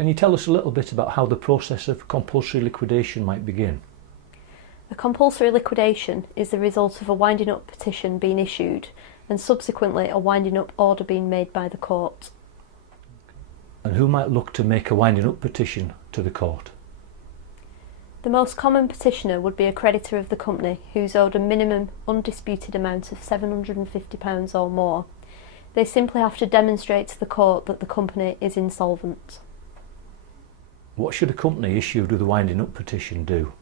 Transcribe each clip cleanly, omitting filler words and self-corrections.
Can you tell us a little bit about how the process of compulsory liquidation might begin? A compulsory liquidation is the result of a winding up petition being issued and subsequently a winding up order being made by the court. And who might look to make a winding up petition to the court? The most common petitioner would be a creditor of the company who's owed a minimum undisputed amount of £750 or more. They simply have to demonstrate to the court that the company is insolvent. What should a company issued with a winding up petition do?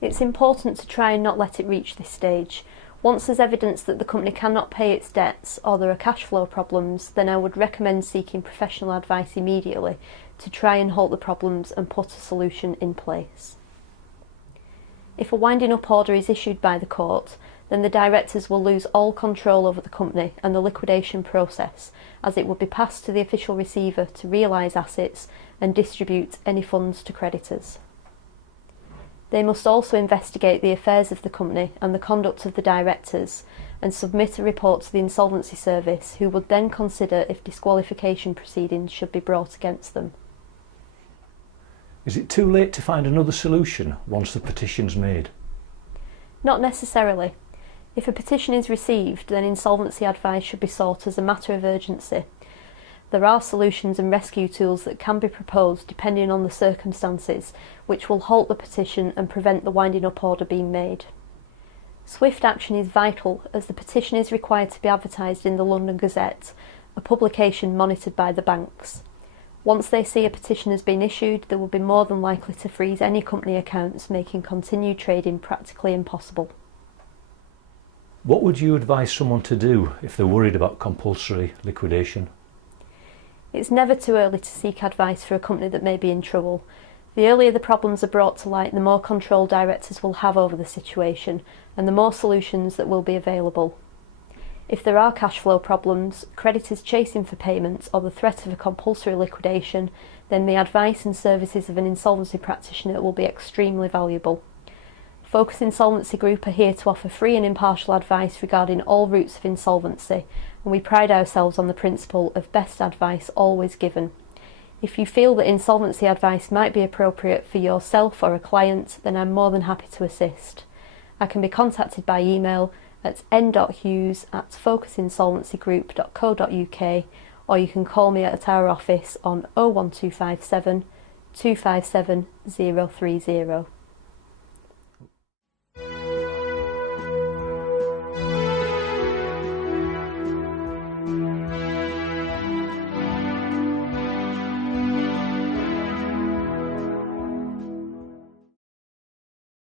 It's important to try and not let it reach this stage. Once there's evidence that the company cannot pay its debts or there are cash flow problems, then I would recommend seeking professional advice immediately to try and halt the problems and put a solution in place. If a winding up order is issued by the court, then the directors will lose all control over the company and the liquidation process, as it would be passed to the official receiver to realise assets and distribute any funds to creditors. They must also investigate the affairs of the company and the conduct of the directors and submit a report to the Insolvency Service, who would then consider if disqualification proceedings should be brought against them. Is it too late to find another solution once the petition's made? Not necessarily. If a petition is received, then insolvency advice should be sought as a matter of urgency. There are solutions and rescue tools that can be proposed depending on the circumstances, which will halt the petition and prevent the winding up order being made. Swift action is vital, as the petition is required to be advertised in the London Gazette, a publication monitored by the banks. Once they see a petition has been issued, they will be more than likely to freeze any company accounts, making continued trading practically impossible. What would you advise someone to do if they're worried about compulsory liquidation? It's never too early to seek advice for a company that may be in trouble. The earlier the problems are brought to light, the more control directors will have over the situation and the more solutions that will be available. If there are cash flow problems, creditors chasing for payments or the threat of a compulsory liquidation, then the advice and services of an insolvency practitioner will be extremely valuable. Focus Insolvency Group are here to offer free and impartial advice regarding all routes of insolvency, and we pride ourselves on the principle of best advice always given. If you feel that insolvency advice might be appropriate for yourself or a client, then I'm more than happy to assist. I can be contacted by email at n.hughes@focusinsolvencygroup.co.uk, or you can call me at our office on 01257 257 030.